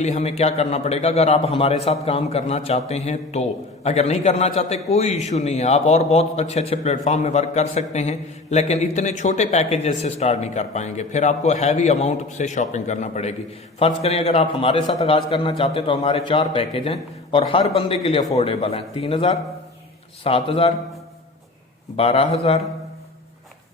लिए हमें क्या करना पड़ेगा, अगर आप हमारे साथ काम करना चाहते हैं तो। अगर नहीं करना चाहते कोई इशू नहीं है, आप और बहुत अच्छे अच्छे प्लेटफॉर्म में वर्क कर सकते हैं, लेकिन इतने छोटे पैकेजेस से स्टार्ट नहीं कर पाएंगे, फिर आपको हैवी अमाउंट से शॉपिंग करना पड़ेगी। फर्ज करें अगर आप हमारे साथ आगाज करना चाहते हैं तो हमारे 4 पैकेज हैं और हर बंदे के लिए अफोर्डेबल हैं। 3,000, 7,000, 12,000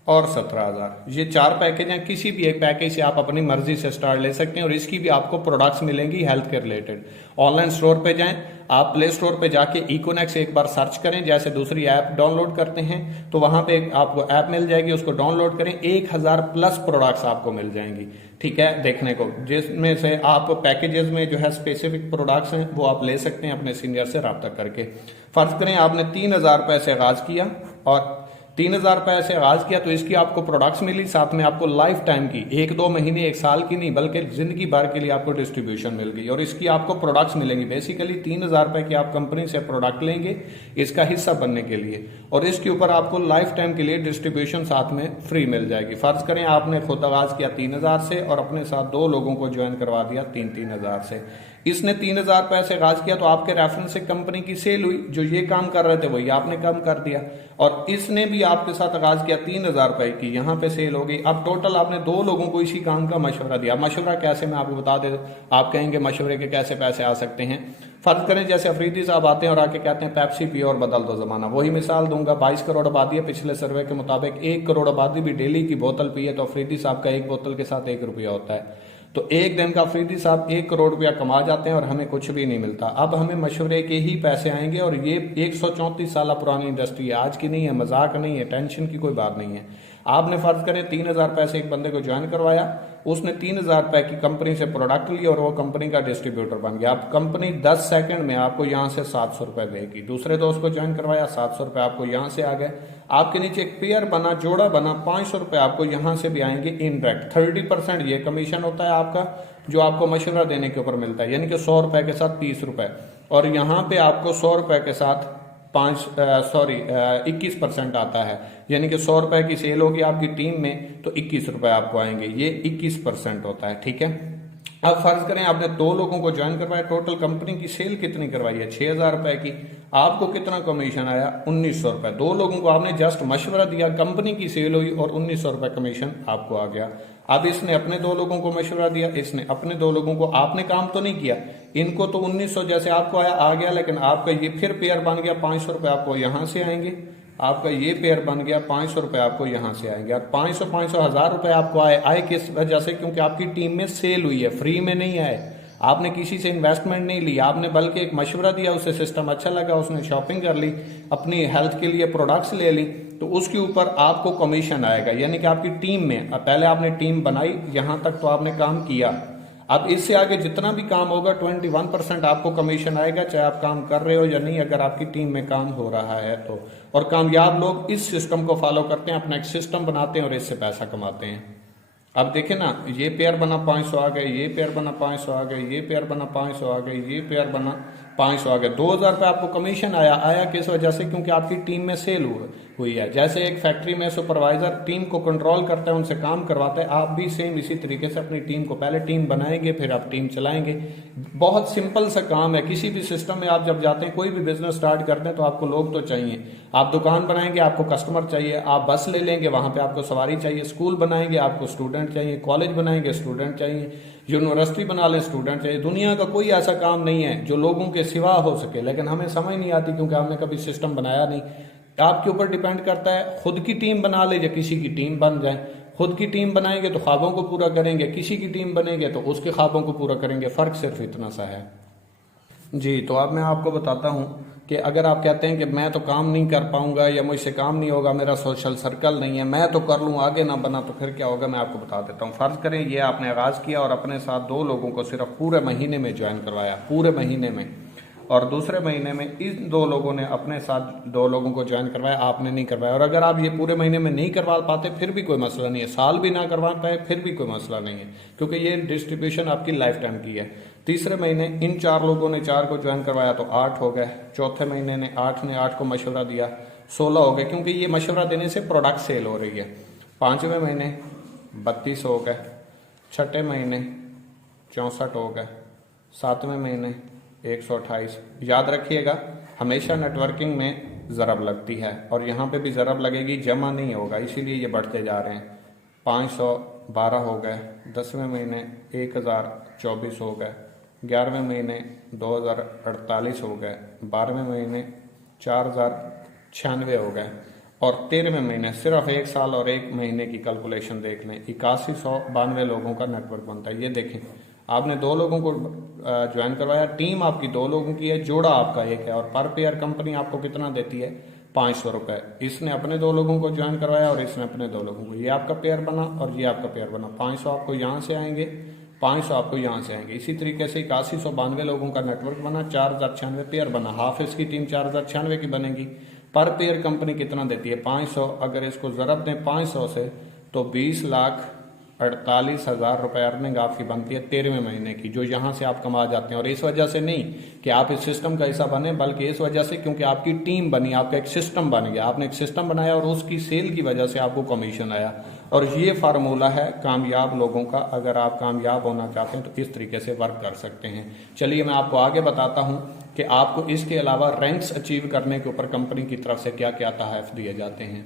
और 17,000, ये 4 पैकेज हैं। किसी भी एक पैकेज से आप अपनी मर्जी से स्टार्ट ले सकते हैं और इसकी भी आपको प्रोडक्ट्स मिलेंगी हेल्थ के रिलेटेड। ऑनलाइन स्टोर पे जाएं, आप प्ले स्टोर पे जाके इकोनेक्स एक बार सर्च करें, जैसे दूसरी ऐप डाउनलोड करते हैं तो वहां पे आपको ऐप मिल जाएगी, उसको डाउनलोड करें, 1,000 प्लस प्रोडक्ट्स आपको मिल जाएंगी, ठीक है, देखने को, जिसमें से आप पैकेजेस में जो है स्पेसिफिक प्रोडक्ट्स हैं वो आप ले सकते हैं अपने सीनियर से रब्ता करके। फर्ज करें आपने 3,000 रुपए से आगाज किया और 3,000 रुपए से आगाज किया तो इसकी आपको प्रोडक्ट्स मिली, साथ में आपको लाइफ टाइम की 1-2 महीने 1 साल की नहीं बल्कि जिंदगी भर के लिए आपको डिस्ट्रीब्यूशन मिल गई और इसकी आपको प्रोडक्ट्स मिलेंगी। बेसिकली 3,000 रुपए की आप कंपनी से प्रोडक्ट लेंगे इसका हिस्सा बनने के लिए और इसके ऊपर आपको लाइफ टाइम के लिए डिस्ट्रीब्यूशन साथ में फ्री मिल जाएगी। फर्ज करें आपने खुद आगाज किया 3,000 से और अपने साथ 2 लोगों को ज्वाइन करवा दिया 3,000 से। इसने 3,000 रुपए से आगाज किया तो आपके रेफरेंस से कंपनी की सेल हुई, जो ये काम कर रहे थे वही आपने कम कर दिया और इसने भी आपके साथ आगाज किया 3,000 रुपए की, यहाँ पे सेल हो गई। अब टोटल आपने 2 लोगों को इसी काम का मशवरा दिया। मशवरा कैसे, मैं आपको बता दे, आप कहेंगे मशवरे के कैसे पैसे आ सकते हैं। फर्ज करें जैसे अफरीदी साहब आते हैं और आके कहते हैं पेप्सी पियो और बदल दो जमाना, वही मिसाल दूंगा। 22 करोड़ आबादी है, पिछले सर्वे के मुताबिक 1 करोड़ आबादी भी डेली की बोतल पिए तो अफरीदी साहब का एक बोतल के साथ 1 रुपया होता है, तो एक दिन का अफरीदी साहब 1 करोड़ रुपया कमा जाते हैं और हमें कुछ भी नहीं मिलता। अब हमें मशवरे के ही पैसे आएंगे और ये 134 साल पुरानी इंडस्ट्री है, आज की नहीं है, मजाक नहीं है, टेंशन की कोई बात नहीं है। आपने फर्ज करें 3,000 पैसे एक बंदे को ज्वाइन करवाया, उसने 3,000 रुपए की कंपनी से प्रोडक्ट लिया और वो कंपनी का डिस्ट्रीब्यूटर बन गया। अब कंपनी 10 सेकंड में आपको यहां से 700 रुपए देगी। दूसरे दोस्त को ज्वाइन करवाया, 700 रुपए आपको यहां से आ गए। आपके नीचे एक पेयर बना, जोड़ा बना, 500 रुपए आपको यहां से भी आएंगे इनडायरेक्ट। 30% ये कमीशन होता है आपका जो आपको मशवरा देने के ऊपर मिलता है, यानी कि 100 रुपए के साथ 30 रुपए और यहाँ पे आपको 100 रुपए के साथ 21% आता है, यानी कि 100 रुपए की सेल होगी आपकी टीम में तो 21 रुपए आपको आएंगे, ये 21% होता है, ठीक है। अब फर्ज करें आपने 2 लोगों को ज्वाइन करवाया, टोटल कंपनी की सेल कितनी करवाई है 6,000 रुपए की, आपको कितना कमीशन आया 1,900 रुपए। 2 लोगों को आपने जस्ट मशवरा दिया, कंपनी की सेल हुई और 1,900 रुपए कमीशन आपको आ गया। अब इसने अपने 2 लोगों को मशवरा दिया, इसने अपने 2 लोगों को, आपने काम तो नहीं किया, इनको तो 1,900 जैसे आपको आया आ गया, लेकिन आपका ये फिर पेयर बन गया, 500 रुपए आपको यहां से आएंगे, आपका ये पेयर बन गया, 500 रुपए आपको यहां से आएंगे और 500 1,000 रुपए आपको आए किस वजह से, क्योंकि आपकी टीम में सेल हुई है, फ्री में नहीं आए, आपने किसी से इन्वेस्टमेंट नहीं ली, आपने बल्कि एक मशवरा दिया, उसे सिस्टम अच्छा लगा, उसने शॉपिंग कर ली, अपनी हेल्थ के लिए प्रोडक्ट्स ले ली, तो उसके ऊपर आपको कमीशन आएगा। यानी कि आपकी टीम में पहले आपने टीम बनाई, यहां तक तो आपने काम किया, अब इससे आगे जितना भी काम होगा 21% आपको कमीशन आएगा, चाहे आप काम कर रहे हो या नहीं, अगर आपकी टीम में काम हो रहा है तो। और कामयाब लोग इस सिस्टम को फॉलो करते हैं, अपना एक सिस्टम बनाते हैं और इससे पैसा कमाते हैं। अब देखें ना, ये पेयर बना 500 आ गए, ये पेयर बना 500 आ गए, ये पेयर बना 500 आ गए, ये पेयर बना 500 आ गए, 2,000 रुपये आपको कमीशन आया किस वजह से, क्योंकि आपकी टीम में सेल हुई है। जैसे एक फैक्ट्री में सुपरवाइजर टीम को कंट्रोल करता है, उनसे काम करवाता है, आप भी सेम इसी तरीके से अपनी टीम को पहले टीम बनाएंगे फिर आप टीम चलाएंगे। बहुत सिंपल सा काम है। किसी भी सिस्टम में आप जब जाते हैं, कोई भी बिजनेस स्टार्ट करते हैं तो आपको लोग तो चाहिए, आप दुकान बनाएंगे आपको कस्टमर चाहिए, आप बस ले लेंगे वहां पे आपको सवारी चाहिए, स्कूल बनाएंगे आपको स्टूडेंट चाहिए, कॉलेज बनाएंगे स्टूडेंट चाहिए, यूनिवर्सिटी बना ले स्टूडेंट चाहिए। दुनिया का कोई ऐसा काम नहीं है जो लोगों के सिवा हो सके, लेकिन हमें समझ नहीं आती क्योंकि हमने कभी सिस्टम बनाया नहीं। आपके ऊपर डिपेंड करता है, खुद की टीम बना ले या किसी की टीम बन जाए। खुद की टीम बनाएंगे तो ख्वाबों को पूरा करेंगे, किसी की टीम बनेंगे तो उसके ख्वाबों को पूरा करेंगे, फर्क सिर्फ इतना सा है जी। तो अब मैं आपको बताता हूं कि अगर आप कहते हैं कि मैं तो काम नहीं कर पाऊंगा या मुझसे काम नहीं होगा, मेरा सोशल सर्कल नहीं है, मैं तो कर लूँ आगे ना बना, तो फिर क्या होगा मैं आपको बता देता हूँ। फर्ज करें ये आपने आगाज किया और अपने साथ 2 लोगों को सिर्फ पूरे महीने में ज्वाइन करवाया, पूरे महीने में, और दूसरे महीने में इन 2 लोगों ने अपने साथ 2 लोगों को ज्वाइन करवाया, आपने नहीं करवाया। और अगर आप ये पूरे महीने में नहीं करवा पाते फिर भी कोई मसला नहीं है, साल भी ना करवा पाए फिर भी कोई मसला नहीं है, क्योंकि ये डिस्ट्रीब्यूशन आपकी लाइफ टाइम की है। तीसरे महीने इन 4 लोगों ने 4 को ज्वाइन करवाया तो 8 हो गए, चौथे महीने ने 8 को मशवरा दिया 16 हो गए, क्योंकि ये मशवरा देने से प्रोडक्ट सेल हो रही है। 5वें महीने 32 हो गए, 6ठे महीने 64 हो गए, 7वें महीने 128। याद रखिएगा हमेशा नेटवर्किंग में ज़रब लगती है और यहाँ पे भी ज़रब लगेगी, जमा नहीं होगा, इसीलिए ये बढ़ते जा रहे हैं। 512 हो गए, 10वें महीने 1024 हो गए, 11वें महीने 2048 हो गए, 12वें महीने 4096 हो गए और 13वें महीने सिर्फ 1 साल और 1 महीने की कैलकुलेशन देख लें, 8192 लोगों का नेटवर्क बनता है। ये देखें आपने 2 लोगों को ज्वाइन करवाया, टीम आपकी 2 लोगों की है, जोड़ा आपका 1 है और पर पेयर कंपनी आपको कितना देती है 500 रुपये। इसने अपने 2 लोगों को ज्वाइन करवाया और इसने अपने 2 लोगों को, ये आपका पेयर बना और ये आपका पेयर बना। 500 आपको यहाँ से आएंगे, 500 आपको यहाँ से आएंगे। इसी तरीके से 8192 लोगों का नेटवर्क बना, 4096 पेयर बना। हाफिज की टीम 4096 की बनेगी। पर पेयर कंपनी कितना देती है 500। अगर इसको ज़रब दें 500 से तो 20,48,000 रुपये अर्निंग आपकी बनती है 13वें महीने की, जो यहाँ से आप कमा जाते हैं। और इस वजह से नहीं कि आप इस सिस्टम का हिस्सा बने, बल्कि इस वजह से क्योंकि आपकी टीम बनी, आपका एक सिस्टम बन गया, आपने एक सिस्टम बनाया और उसकी सेल की वजह से आपको कमीशन आया। और ये फार्मूला है कामयाब लोगों का। अगर आप कामयाब होना चाहते हैं तो इस तरीके से वर्क कर सकते हैं। चलिए मैं आपको आगे बताता हूँ कि आपको इसके अलावा रैंक्स अचीव करने के ऊपर कंपनी की तरफ से क्या क्या तहफ़ दिए जाते हैं।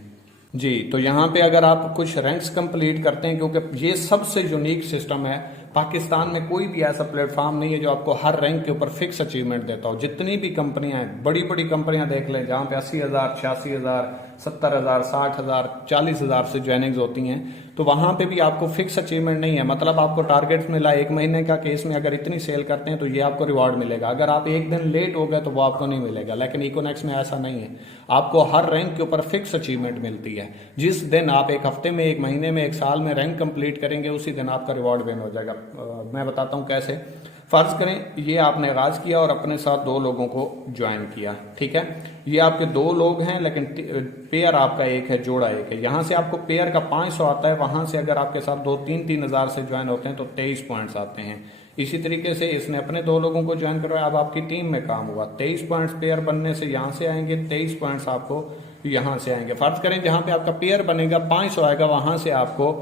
जी, तो यहाँ पे अगर आप कुछ रैंक्स कंप्लीट करते हैं, क्योंकि ये सबसे यूनिक सिस्टम है, पाकिस्तान में कोई भी ऐसा प्लेटफॉर्म नहीं है जो आपको हर रैंक के ऊपर फिक्स अचीवमेंट देता हो। जितनी भी कंपनियां हैं, बड़ी बड़ी कंपनियां देख लें जहाँ पे 80,000, 86,000, 70,000, 60,000, 40,000 से ज्वाइनिंग्स होती हैं, तो वहां पे भी आपको फिक्स अचीवमेंट नहीं है। मतलब आपको टारगेट मिला 1 महीने का, केस में अगर इतनी सेल करते हैं तो ये आपको रिवॉर्ड मिलेगा। अगर आप 1 दिन लेट हो गए तो वो आपको नहीं मिलेगा। लेकिन इकोनेक्स में ऐसा नहीं है, आपको हर रैंक के ऊपर फिक्स अचीवमेंट मिलती है। जिस दिन आप 1 हफ्ते में, 1 महीने में, 1 साल में रैंक कंप्लीट करेंगे उसी दिन आपका रिवॉर्ड विन हो जाएगा। मैं बताता हूं कैसे। फर्ज करें ये आपने आगाज किया और अपने साथ 2 लोगों को ज्वाइन किया, ठीक है। ये आपके 2 लोग हैं लेकिन पेयर आपका 1 है, जोड़ा 1 है। यहां से आपको पेयर का 500 आता है, वहां से अगर आपके साथ 2-3 हज़ार से ज्वाइन होते हैं तो 23 पॉइंट्स आते हैं। इसी तरीके से इसने अपने 2 लोगों को ज्वाइन करवाया, अब आपकी टीम में काम हुआ, 23 पॉइंट्स पेयर बनने से यहां से आएंगे, 23 पॉइंट्स आपको यहां से आएंगे। फर्ज करें जहां पे आपका पेयर बनेगा 500 आएगा, वहां से आपको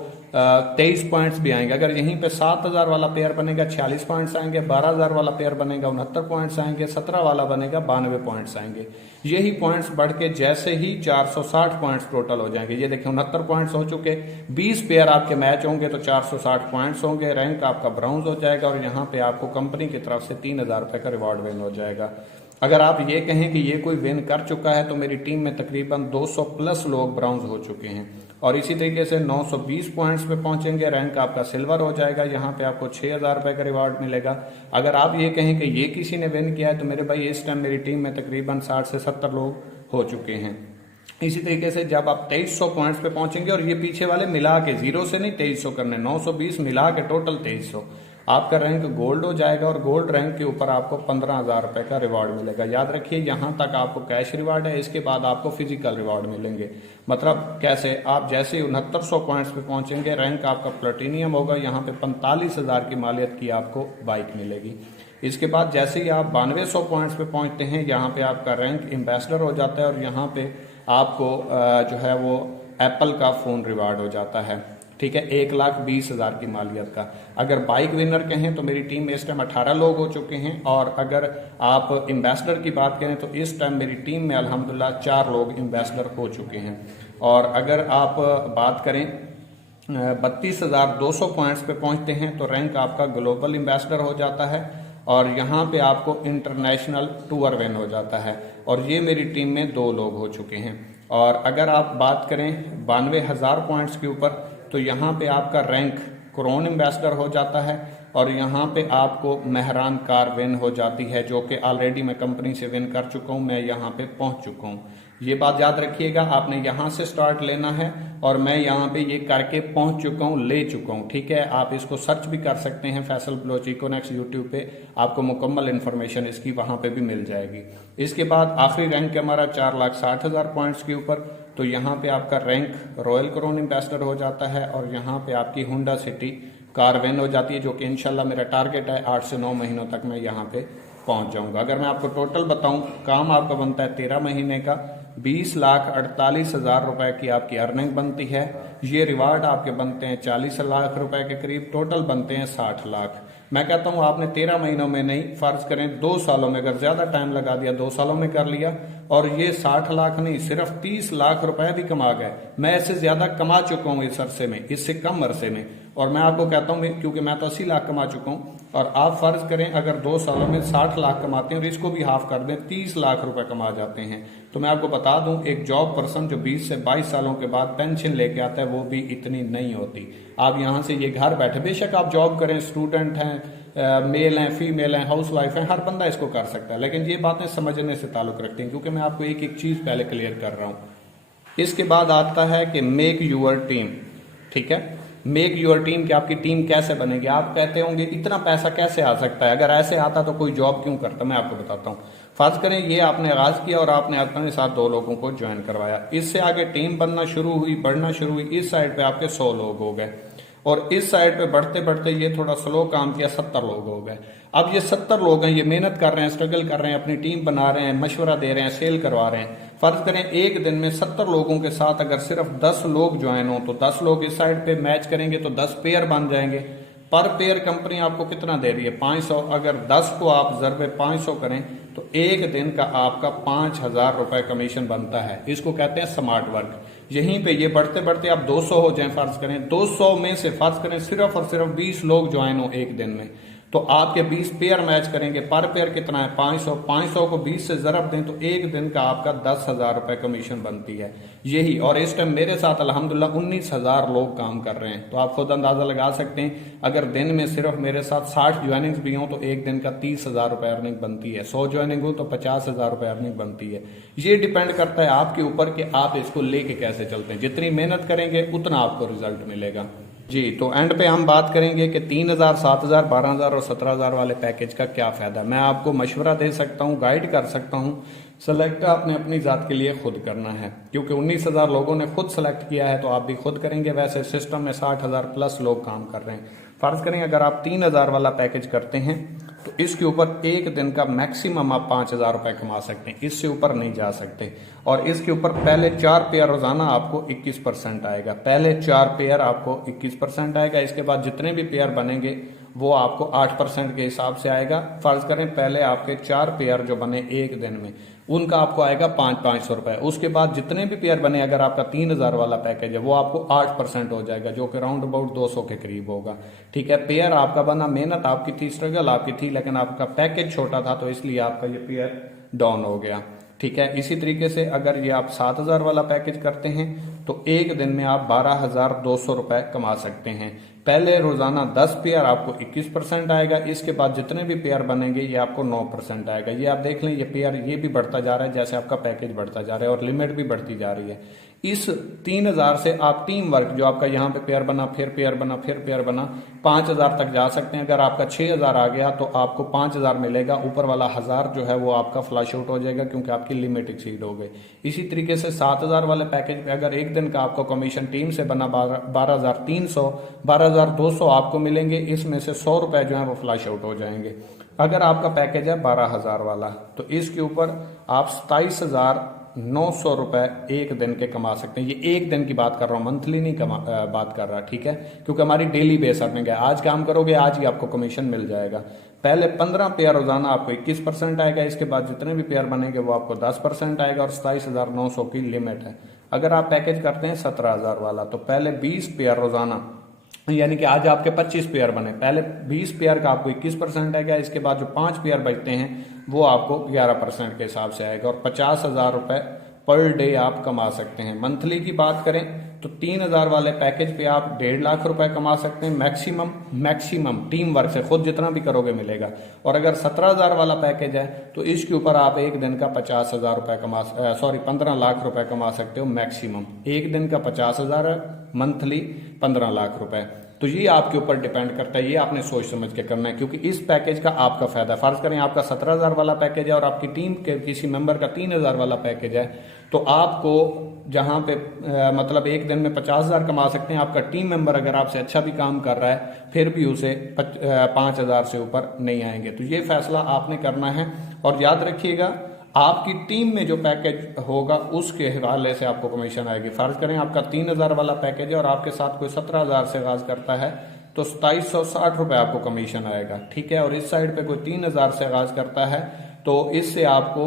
23 पॉइंट्स भी आएंगे। अगर यहीं पे 7,000 वाला पेयर बनेगा 46 पॉइंट्स आएंगे, 12,000 वाला पेयर बनेगा 69 पॉइंट्स आएंगे, 17 वाला बनेगा 92 पॉइंट्स आएंगे। यही पॉइंट्स बढ़ के जैसे ही 460 पॉइंट्स टोटल हो जाएंगे। ये देखिए 69 पॉइंट्स हो चुके, 20 पेयर आपके मैच होंगे तो 460 पॉइंट्स होंगे, रैंक आपका ब्राउन्ज हो जाएगा और यहाँ पे आपको कंपनी की तरफ से 3,000 रुपए का रिवॉर्ड विन हो जाएगा। अगर आप ये कहें कि ये कोई विन कर चुका है तो मेरी टीम में तकरीबन 200 प्लस लोग ब्राउन्ज हो चुके हैं। और इसी तरीके से 920 पॉइंट्स पे पहुंचेंगे, रैंक आपका सिल्वर हो जाएगा, यहाँ पे आपको 6,000 रुपए का रिवॉर्ड मिलेगा। अगर आप ये कहें कि ये किसी ने विन किया है तो मेरे भाई इस टाइम मेरी टीम में तकरीबन 60 से 70 लोग हो चुके हैं। इसी तरीके से जब आप 2300 पॉइंट्स पे पहुंचेंगे, और ये पीछे वाले मिला के 0 से नहीं 2300 करने, 920 मिला के टोटल 2300, आपका रैंक गोल्ड हो जाएगा और गोल्ड रैंक के ऊपर आपको 15,000 रुपए का रिवॉर्ड मिलेगा। याद रखिए यहाँ तक आपको कैश रिवॉर्ड है, इसके बाद आपको फिजिकल रिवॉर्ड मिलेंगे। मतलब कैसे, आप जैसे ही 6900 पॉइंट्स पे पहुंचेंगे रैंक आपका प्लेटिनियम होगा, यहाँ पे 45,000 की मालियत की आपको बाइक मिलेगी। इसके बाद जैसे ही आप 9200 पॉइंट्स पे पहुंचते हैं, यहाँ पे आपका रैंक एम्बेसडर हो जाता है और यहाँ पे आपको जो है वो एप्पल का फोन रिवॉर्ड हो जाता है, ठीक है, 1,20,000 की मालियत का। अगर बाइक विनर कहें तो मेरी टीम में इस टाइम 18 लोग हो चुके हैं, और अगर आप एम्बेसडर की बात करें तो इस टाइम मेरी टीम में अल्हम्दुलिल्लाह 4 लोग एम्बेसडर हो चुके हैं। और अगर आप बात करें 32,200 पॉइंट्स पे पहुंचते हैं तो रैंक आपका ग्लोबल एम्बेसडर हो जाता है और यहाँ पे आपको इंटरनेशनल टूर विन हो जाता है। और ये मेरी टीम में 2 लोग हो चुके हैं। और अगर आप बात करें 92,000 पॉइंट्स के ऊपर तो यहाँ पे आपका रैंक क्रोन एम्बेसडर हो जाता है और यहाँ पे आपको मेहरान कार विन हो जाती है, जो कि ऑलरेडी मैं कंपनी से विन कर चुका हूँ, मैं यहाँ पे पहुँच चुका हूँ। ये बात याद रखिएगा, आपने यहाँ से स्टार्ट लेना है और मैं यहाँ पे ये करके पहुँच चुका हूँ, ले चुका हूँ, ठीक है। आप इसको सर्च भी कर सकते हैं, फैसल बलोच इकोनेक्स यूट्यूब पे आपको मुकम्मल इन्फॉर्मेशन इसकी वहाँ पे भी मिल जाएगी। इसके बाद आखिरी रैंक है हमारा 4,60,000 पॉइंट्स के ऊपर, तो यहाँ पे आपका रैंक रॉयल क्रोन एम्बेसडर हो जाता है और यहाँ पे आपकी होंडा सिटी कार विन हो जाती है, जो कि इंशाल्लाह मेरा टारगेट है 8 से 9 महीनों तक मैं यहाँ पे पहुँच जाऊँगा। अगर मैं आपको टोटल बताऊँ, काम आपका बनता है 13 महीने का, 20,48,000 रुपए की आपकी अर्निंग बनती है। ये रिवार्ड आपके बनते हैं 40 लाख रुपए के करीब, टोटल बनते हैं 60 लाख। मैं कहता हूं आपने 13 महीनों में नहीं, फर्ज करें 2 सालों में, अगर ज्यादा टाइम लगा दिया 2 सालों में कर लिया और ये 60 लाख नहीं सिर्फ 30 लाख रुपए भी कमा गए। मैं इससे ज्यादा कमा चुका हूं इस अरसे में, इससे कम अरसे में, और मैं आपको कहता हूं क्योंकि मैं तो 80 लाख कमा चुका हूं, और आप फर्ज करें अगर 2 सालों में 60 लाख कमाते हैं और इसको भी हाफ कर दें 30 लाख रुपए कमा जाते हैं। तो मैं आपको बता दूं एक जॉब पर्सन जो 20 से 22 सालों के बाद पेंशन लेके आता है वो भी इतनी नहीं होती। आप यहां से ये घर बैठे, बेशक आप जॉब करें, स्टूडेंट हैं, मेल हैं, फीमेल हैं, हाउस वाइफ हैं, हर बंदा इसको कर सकता है, लेकिन ये बातें समझने से ताल्लुक रखती हैं, क्योंकि मैं आपको एक एक चीज पहले क्लियर कर रहा हूं। इसके बाद आता है कि मेक यूर टीम। ठीक है, मेक यूर टीम कि आपकी टीम कैसे बनेगी। आप कहते होंगे इतना पैसा कैसे आ सकता है, अगर ऐसे आता तो कोई जॉब क्यों करता। मैं आपको बताता हूं। फर्ज करें ये आपने आगाज किया और आपने अपने साथ 2 लोगों को ज्वाइन करवाया, इससे आगे टीम बनना शुरू हुई, बढ़ना शुरू हुई, इस साइड पे आपके 100 लोग हो गए, और इस साइड पे बढ़ते बढ़ते ये थोड़ा स्लो काम किया, 70 लोग हो गए। अब ये 70 लोग हैं, ये मेहनत कर रहे हैं, स्ट्रगल कर रहे हैं, अपनी टीम बना रहे हैं, मशवरा दे रहे हैं, सेल करवा रहे हैं। फर्ज करें एक दिन में 70 लोगों के साथ अगर सिर्फ 10 लोग ज्वाइन हो तो 10 लोग इस साइड पे मैच करेंगे तो 10 पेयर बन जाएंगे। पर पेयर कंपनी आपको कितना दे रही है, 500। अगर 10 को आप ज़रबे 500 करें तो एक दिन का आपका 5,000 रुपए कमीशन बनता है। इसको कहते हैं स्मार्ट वर्क। यहीं पे ये बढ़ते बढ़ते आप 200 हो जाए, फर्ज करें 200 में से फर्ज करें सिर्फ और सिर्फ 20 लोग ज्वाइन हो एक दिन में, तो आपके 20 पेयर मैच करेंगे। पर पेयर कितना है, 500। 500 को 20 से ज़रब दें तो एक दिन का आपका 10,000 रुपए कमीशन बनती है यही। और इस टाइम मेरे साथ अल्हम्दुलिल्लाह 19,000 लोग काम कर रहे हैं, तो आप खुद अंदाजा लगा सकते हैं अगर दिन में सिर्फ मेरे साथ 60 ज्वाइनिंग्स भी हों तो एक दिन का 30,000 रुपए अर्निंग बनती है। 100 ज्वाइनिंग हो तो 50,000 रुपए अर्निंग बनती है। ये डिपेंड करता है आपके ऊपर कि आप इसको लेके कैसे चलते हैं। जितनी मेहनत करेंगे उतना आपको रिजल्ट मिलेगा जी। तो एंड पे हम बात करेंगे कि 3,000, 7,000, 12,000 और 17,000 वाले पैकेज का क्या फायदा। मैं आपको मशवरा दे सकता हूँ, गाइड कर सकता हूँ, सेलेक्ट आपने अपनी जात के लिए खुद करना है, क्योंकि 19,000 लोगों ने खुद सेलेक्ट किया है तो आप भी खुद करेंगे। वैसे सिस्टम में 60,000 प्लस लोग काम कर रहे हैं। फर्ज करें अगर आप 3,000 वाला पैकेज करते हैं तो इसके ऊपर एक दिन का मैक्सिमम आप 5,000 रुपए कमा सकते हैं, इससे ऊपर नहीं जा सकते। और इसके ऊपर पहले 4 पेयर रोजाना आपको 21% आएगा, पहले 4 पेयर आपको 21% आएगा। इसके बाद जितने भी पेयर बनेंगे वो आपको 8% के हिसाब से आएगा। फर्ज करें पहले आपके 4 पेयर जो बने एक दिन में उनका आपको आएगा 500 रुपए। उसके बाद जितने भी पेयर बने, अगर आपका 3,000 वाला पैकेज है वो आपको 8% हो जाएगा, जो कि राउंड अबाउट 200 के करीब होगा। ठीक है, पेयर आपका बना, मेहनत आपकी थी, स्ट्रगल आपकी थी, लेकिन आपका पैकेज छोटा था तो इसलिए आपका ये पेयर डाउन हो गया। ठीक है, इसी तरीके से अगर ये आप 7,000 वाला पैकेज करते हैं तो एक दिन में आप 12,200 रुपए कमा सकते हैं। पहले रोजाना 10 पेयर आपको 21% आएगा, इसके बाद जितने भी पेयर बनेंगे ये आपको 9% आएगा। ये आप देख लें, ये पेयर ये भी बढ़ता जा रहा है जैसे आपका पैकेज बढ़ता जा रहा है और लिमिट भी बढ़ती जा रही है। इस 3,000 से आप टीम वर्क जो आपका यहाँ पे पेयर बना, फिर पेयर बना, फिर पेयर बना, 5,000 तक जा सकते हैं। अगर आपका 6,000 आ गया तो आपको 5,000 मिलेगा, ऊपर वाला 1,000 जो है वो आपका फ्लश आउट हो जाएगा क्योंकि आपकी लिमिट एक्सीड हो गई। इसी तरीके से 7,000 वाले पैकेज पे अगर एक दिन का आपको कमीशन टीम से बना 12,300, 12,200 आपको मिलेंगे, इसमें से 100 रुपए जो है वो फ्लश आउट हो जाएंगे। अगर आपका पैकेज है 12,000 वाला तो इसके ऊपर आप 27,900 रुपए एक दिन के कमा सकते हैं। ये एक दिन की बात कर रहा हूँ, मंथली नहीं बात कर रहा, ठीक है, क्योंकि हमारी डेली बेस अर्निंग है। आज काम करोगे आज ही आपको कमीशन मिल जाएगा। पहले 15 पेयर रोजाना आपको 21% आएगा, इसके बाद जितने भी पेयर बनेंगे वो आपको 10% आएगा और 27,900 की लिमिट है। अगर आप पैकेज करते हैं 17,000 वाला तो पहले 20 पेयर रोजाना, यानी कि आज आपके 25 पेयर बने, पहले 20 पेयर का आपको 21% आएगा, इसके बाद जो 5 पेयर बचते हैं वो आपको 11% के हिसाब से आएगा और 50,000 रुपए पर डे आप कमा सकते हैं। मंथली की बात करें तो 3,000 वाले पैकेज पे आप 1.5 लाख रुपए कमा सकते हैं मैक्सिमम टीम वर्क से, खुद जितना भी करोगे मिलेगा। और अगर 17,000 वाला पैकेज है तो इसके ऊपर आप एक दिन का 50,000 रुपए 15 लाख रुपए कमा सकते हो मैक्सिमम। एक दिन का 50,000 है, मंथली 15 लाख रुपए। तो ये आपके ऊपर डिपेंड करता है, ये आपने सोच समझ के करना है, क्योंकि इस पैकेज का आपका फायदा, फर्ज करें आपका 17,000 वाला पैकेज है और आपकी टीम के किसी मेंबर का 3,000 वाला पैकेज है, तो आपको जहां पे मतलब एक दिन में 50,000 कमा सकते हैं। आपका टीम मेंबर अगर आपसे अच्छा भी काम कर रहा है फिर भी उसे 5,000 से ऊपर नहीं आएंगे। तो ये फैसला आपने करना है और याद रखिएगा आपकी टीम में जो पैकेज होगा उसके हवाले से आपको कमीशन आएगी। फर्ज करें आपका 3,000 वाला पैकेज है और आपके साथ कोई 17,000 से आगाज करता है तो 2760 रुपये आपको कमीशन आएगा, ठीक है। और इस साइड पे कोई 3000 से आगाज करता है तो इससे आपको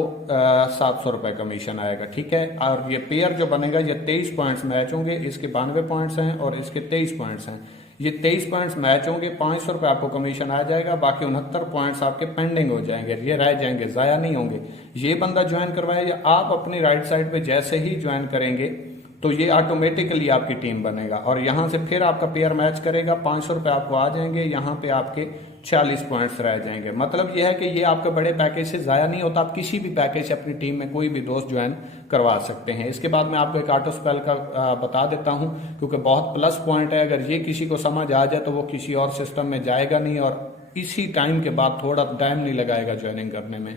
700 रुपये कमीशन आएगा, ठीक है। और ये पेयर जो बनेगा ये 23 पॉइंट्स मैच होंगे, इसके 92 पॉइंट्स हैं और इसके 23 पॉइंट्स हैं। ये 23 पॉइंट्स मैच होंगे, 500 रुपये आपको कमीशन आ जाएगा, बाकी 69 पॉइंट्स आपके पेंडिंग हो जाएंगे, ये रह जाएंगे, जाया नहीं होंगे। ये बंदा ज्वाइन करवाए, आप अपनी राइट साइड पे जैसे ही ज्वाइन करेंगे तो ये ऑटोमेटिकली आपकी टीम बनेगा और यहां से फिर आपका पेयर मैच करेगा, 500 रुपये आपको आ जाएंगे, यहाँ पे आपके 40 पॉइंट्स रह जाएंगे। मतलब यह है कि ये आपके बड़े पैकेज से जाया नहीं होता, आप किसी भी पैकेज से अपनी टीम में कोई भी दोस्त ज्वाइन करवा सकते हैं। इसके बाद मैं आपको एक ऑटो स्पेल का बता देता हूं, क्योंकि बहुत प्लस पॉइंट है, अगर ये किसी को समझ आ जाए तो वो किसी और सिस्टम में जाएगा नहीं और इसी टाइम के बाद थोड़ा टाइम नहीं लगाएगा ज्वाइनिंग करने में।